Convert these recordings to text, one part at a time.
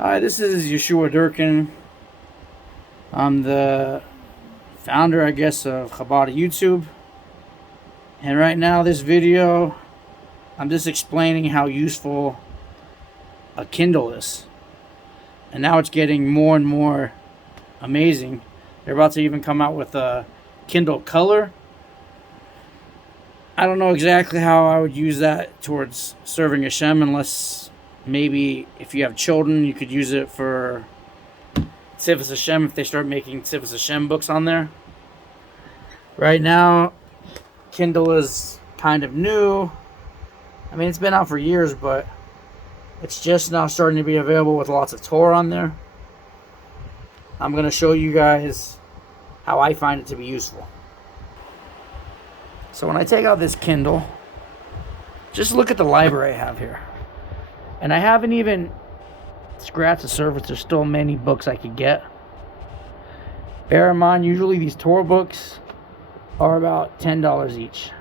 Hi, this is Yeshua Durkin. I'm the founder, I guess, of Chabad YouTube. And right now, this video, I'm just explaining how useful a Kindle is. And now it's getting more and more amazing. They're about to even come out with a Kindle Color. I don't know exactly how I would use that towards serving Hashem, unless maybe if you have children, you could use it for Tzivos Hashem if they start making Tzivos Hashem books on there. Right now, Kindle is kind of new. I mean, it's been out for years, but it's just now starting to be available with lots of Torah on there. I'm going to show you guys how I find it to be useful. So when I take out this Kindle, just look at the library I have here. And I haven't even scratched the surface. There's still many books I could get. Bear in mind, usually these Torah books are about $10 each.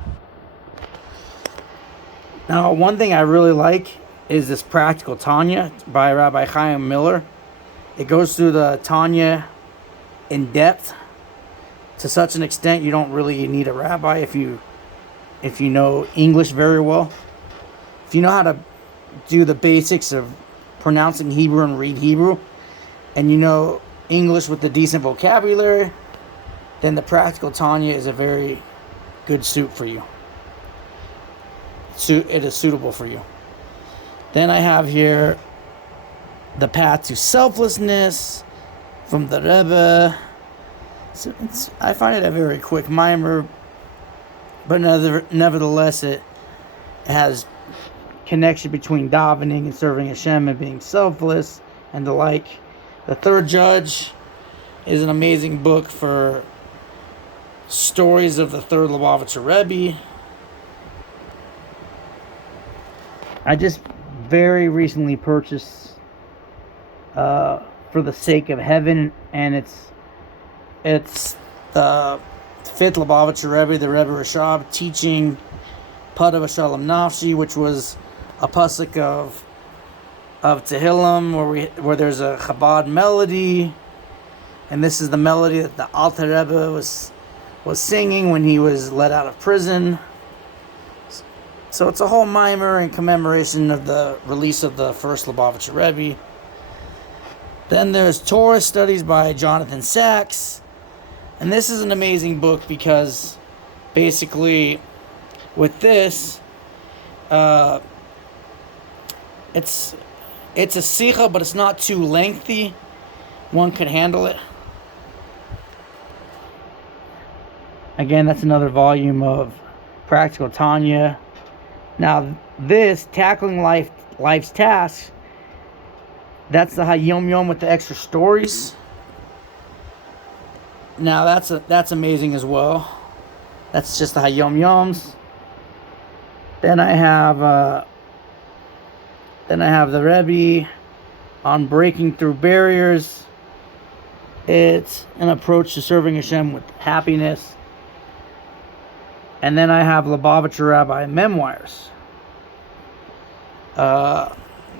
Now, one thing I really like is this Practical Tanya by Rabbi Chaim Miller. It goes through the Tanya in depth to such an extent you don't really need a rabbi if you know English very well. If you know how to do the basics of pronouncing Hebrew and read Hebrew, and you know English with a decent vocabulary, then the Practical Tanya is a very good suit for you. It is suitable for you. Then I have here The Path to Selflessness from the Rebbe. So I find it a very quick mimer, but nevertheless it has connection between davening and serving Hashem and being selfless and the like. The Third Judge is an amazing book for stories of the third Lubavitcher Rebbe. I just very recently purchased For the Sake of Heaven, and it's the fifth Lubavitcher Rebbe, the Rebbe Rashab, teaching Padav Shalom Nafshi, which was a pasuk of Tehillim, where there's a Chabad melody, and this is the melody that the Alter Rebbe was singing when he was let out of prison. So it's a whole mimer in commemoration of the release of the first Lubavitcher Rebbe. Then there's Torah Studies by Jonathan Sachs, and this is an amazing book because basically with this, it's a sikha, but it's not too lengthy. One could handle it. Again, that's another volume of Practical Tanya. Now, this, Tackling Life's Tasks, that's the Hayom Yom with the extra stories. Now, that's amazing as well. That's just the Hayom Yoms. Then I have the Rebbe on Breaking Through Barriers. It's an approach to serving Hashem with happiness. And then I have Lubavitcher Rabbi Memoirs.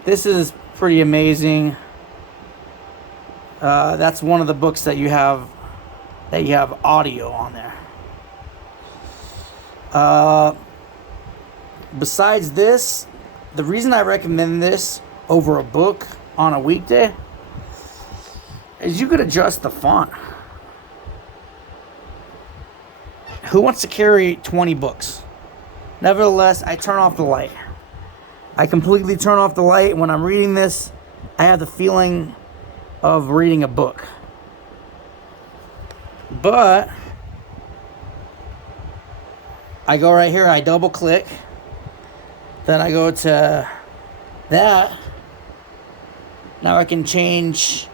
This is pretty amazing. That's one of the books that you have audio on there. Besides this, the reason I recommend this over a book on a weekday is you could adjust the font. Who wants to carry 20 books? Nevertheless, I turn off the light. I completely turn off the light. When I'm reading this, I have the feeling of reading a book. But I go right here, I double click. Then I go to that. Now I can change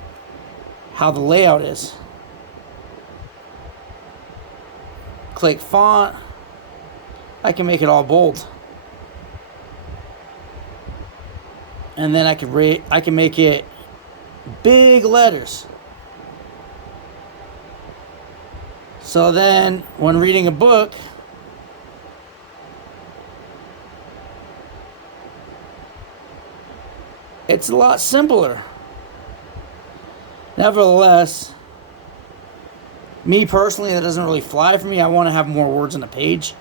how the layout is. Click font. I can make it all bold. And then I can make it big letters. So then when reading a book, it's a lot simpler. Nevertheless, me personally, that doesn't really fly for me. I want to have more words on the page.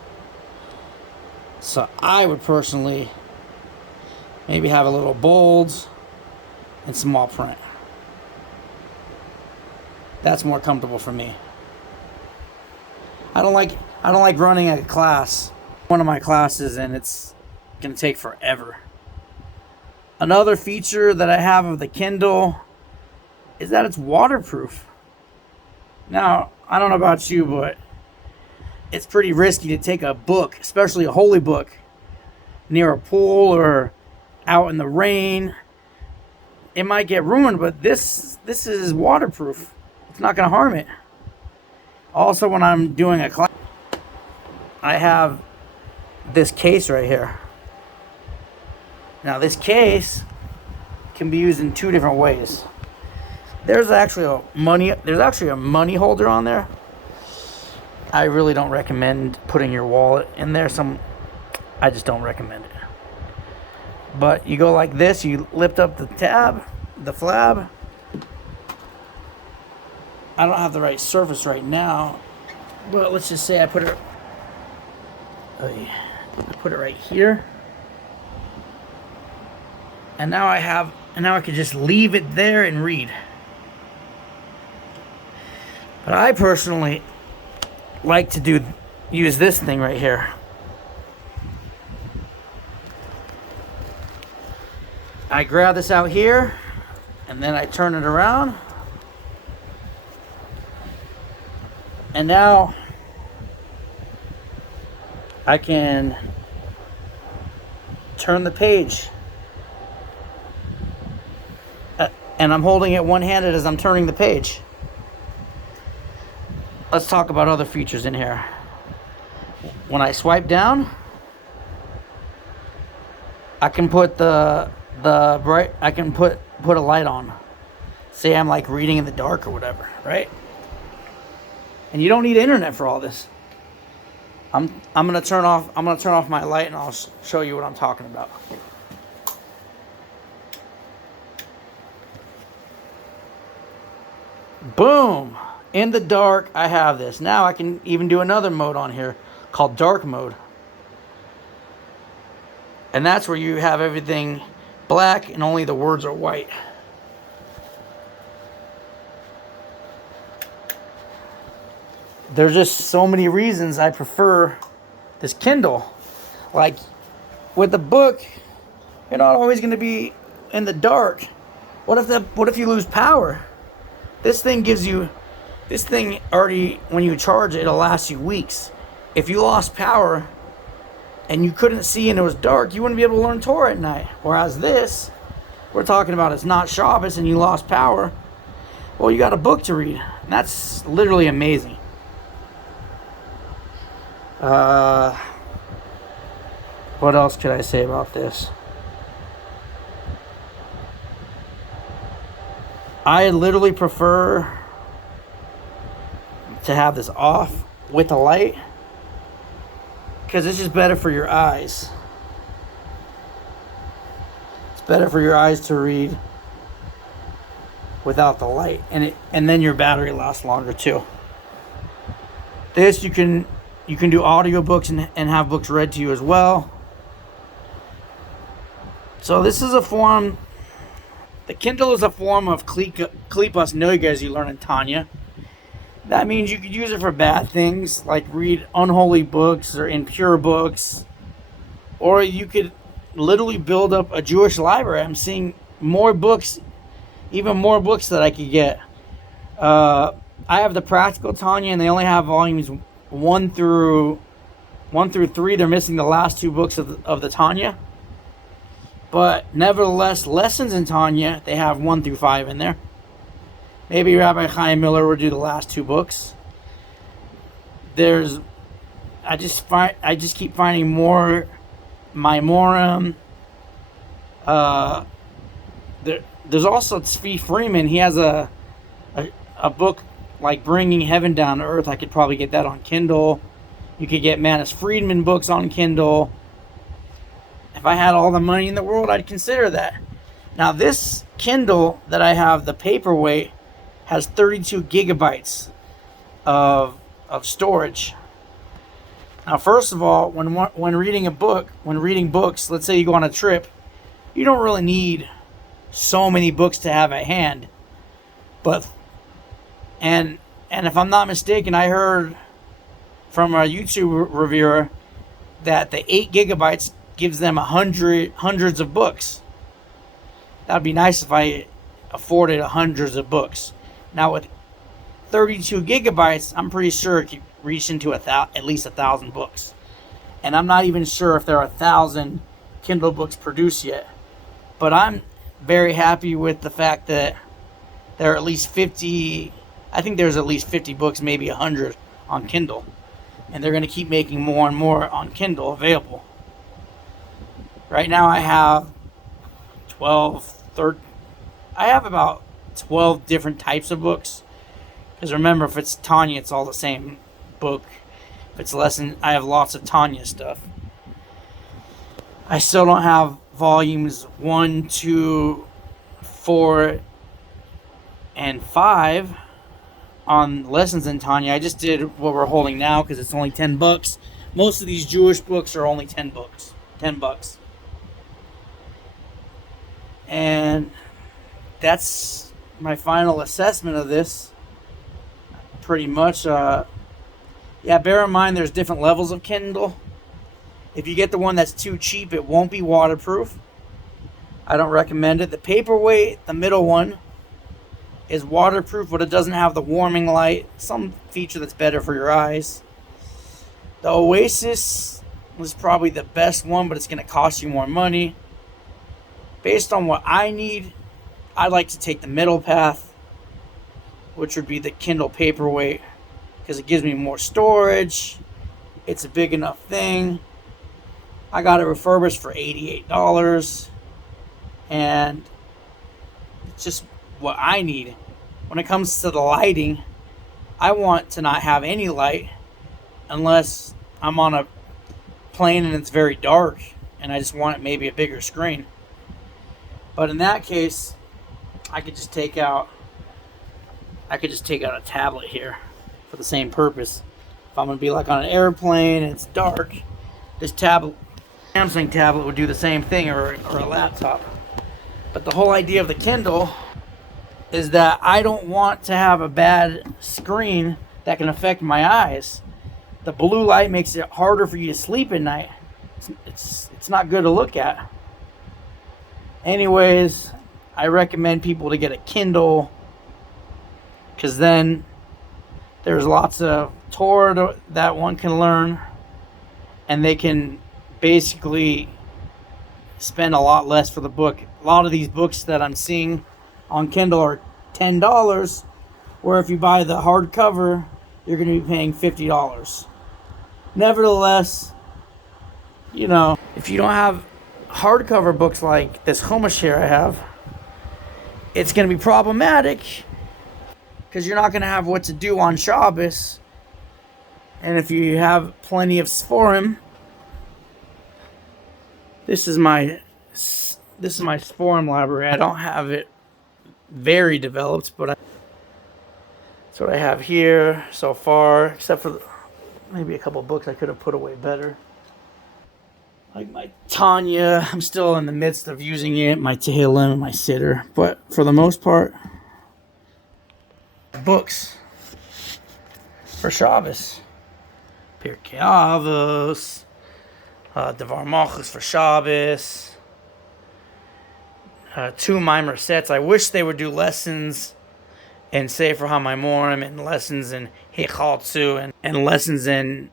So I would personally maybe have a little bold and small print. That's more comfortable for me. I don't like running a class, one of my classes, and it's gonna take forever. Another feature that I have of the Kindle is that it's waterproof. Now, I don't know about you, but it's pretty risky to take a book, especially a holy book, near a pool or out in the rain. It might get ruined, but this is waterproof. It's not going to harm it. Also, when I'm doing a class, I have this case right here. Now, this case can be used in 2 different ways. There's actually a money holder on there. I really don't recommend putting your wallet in there. I just don't recommend it. But you go like this, you lift up the tab, the flab. I don't have the right surface right now, but let's just say I put it right here. And now I could just leave it there and read. But I personally like to use this thing right here. I grab this out here, and then I turn it around. And now I can turn the page. And I'm holding it one-handed as I'm turning the page. Let's talk about other features in here. When I swipe down, I can put I can put a light on. Say I'm like reading in the dark or whatever, right? And you don't need internet for all this. I'm gonna turn off my light and I'll show you what I'm talking about. Boom! In the dark, I have this. Now I can even do another mode on here called dark mode. And that's where you have everything black and only the words are white. There's just so many reasons I prefer this Kindle. Like with the book, you're not always going to be in the dark. What if you lose power? This thing already, when you charge it, it'll last you weeks. If you lost power and you couldn't see and it was dark, you wouldn't be able to learn Torah at night. Whereas this, we're talking about it's not Shabbos and you lost power. Well, you got a book to read. And that's literally amazing. What else could I say about this? I literally prefer to have this off with the light because it's just better for your eyes. It's better for your eyes to read without the light, and then your battery lasts longer too. This you can do audiobooks and have books read to you as well. So this is a form. The Kindle is a form of klipas noga, as you learn in Tanya. That means you could use it for bad things, like read unholy books or impure books. Or you could literally build up a Jewish library. I'm seeing more books, even more books that I could get. I have the Practical Tanya, and they only have volumes 1 through 3. They're missing the last 2 books of the Tanya. But nevertheless, lessons in Tanya, they have 1 through 5 in there. Maybe Rabbi Chaim Miller will do the last 2 books. I just keep finding more Maimorim. There's also Tzvi Freeman. He has a book like Bringing Heaven Down to Earth. I could probably get that on Kindle. You could get Manis Friedman books on Kindle. If I had all the money in the world, I'd consider that. Now, this Kindle that I have, the paperweight, has 32 gigabytes of storage. Now, first of all, when reading books, let's say you go on a trip, you don't really need so many books to have at hand. But and if I'm not mistaken, I heard from a YouTube reviewer that the 8 gigabytes gives them hundreds of books. That'd be nice if I afforded hundreds of books. Now with 32 gigabytes, I'm pretty sure it could reach into at least 1,000 books. And I'm not even sure if there are 1,000 Kindle books produced yet. But I'm very happy with the fact that there are at least 50, I think there's at least 50 books, maybe 100 on Kindle. And they're going to keep making more and more on Kindle available. Right now I have I have about 12 different types of books. Because remember, if it's Tanya, it's all the same book. If it's lesson, I have lots of Tanya stuff. I still don't have volumes 1, 2, 4, and 5 on lessons in Tanya. I just did what we're holding now because it's only $10. Most of these Jewish books are only $10. $10. And that's my final assessment of this. Pretty much. Yeah, bear in mind there's different levels of Kindle. If you get the one that's too cheap, it won't be waterproof. I don't recommend it. The paperweight, the middle one, is waterproof, but it doesn't have the warming light. Some feature that's better for your eyes. The Oasis was probably the best one, but it's going to cost you more money. Based on what I need, I like to take the middle path, which would be the Kindle paperweight, because it gives me more storage. It's a big enough thing. I got it refurbished for $88, and it's just what I need. When it comes to the lighting, I want to not have any light unless I'm on a plane and it's very dark and I just want it maybe a bigger screen. But in that case, I could just take out a tablet here for the same purpose. If I'm going to be like on an airplane and it's dark, this Samsung tablet would do the same thing, or a laptop. But the whole idea of the Kindle is that I don't want to have a bad screen that can affect my eyes. The blue light makes it harder for you to sleep at night. It's not good to look at. Anyways, I recommend people to get a Kindle, because then there's lots of Torah that one can learn, and they can basically spend a lot less for the book. A lot of these books that I'm seeing on Kindle are $10, where if you buy the hardcover, you're going to be paying $50. Nevertheless, if you don't have hardcover books like this Chumash here I have, it's going to be problematic, because you're not going to have what to do on Shabbos. And if you have plenty of Sforim, this is my Sforim library. I don't have it very developed, but that's what I have here so far, except for maybe a couple books I could have put away better. Like my Tanya, I'm still in the midst of using it, my Tehillim, my Siddur, but for the most part, books for Shabbos. Pirkei Avos, Devar Malchus for Shabbos, 2 Mimer sets. I wish they would do lessons in Sefer HaMaimorim and lessons in Hechaltzu and lessons in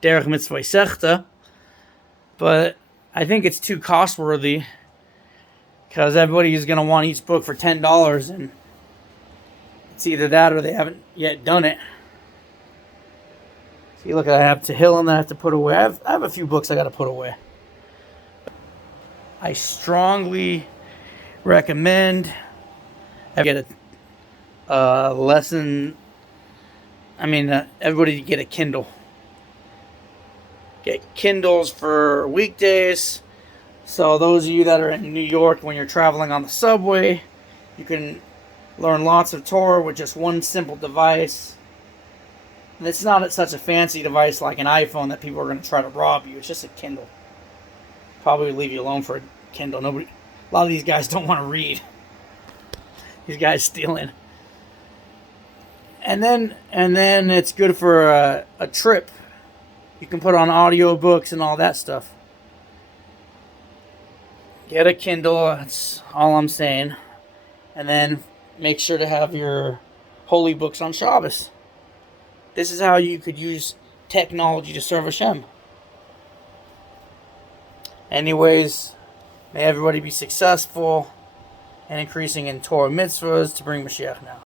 Derech Mitzvah Sechta, but I think it's too cost-worthy, because everybody is going to want each book for $10, and it's either that or they haven't yet done it. See, look, I have Tehillim that I have to put away. I have a few books I got to put away. I strongly recommend get a lesson. Everybody get a Kindle. Get Kindles for weekdays, So those of you that are in New York, when you're traveling on the subway, you can learn lots of Torah with just one simple device. And it's not such a fancy device like an iPhone that people are going to try to rob you. It's just a Kindle. Probably leave you alone for a Kindle. A lot of these guys don't want to read. These guys stealing. And then it's good for a trip. You can put on audiobooks and all that stuff. Get a Kindle, that's all I'm saying. And then make sure to have your holy books on Shabbos. This is how you could use technology to serve Hashem. Anyways, may everybody be successful and increasing in Torah mitzvahs to bring Mashiach now.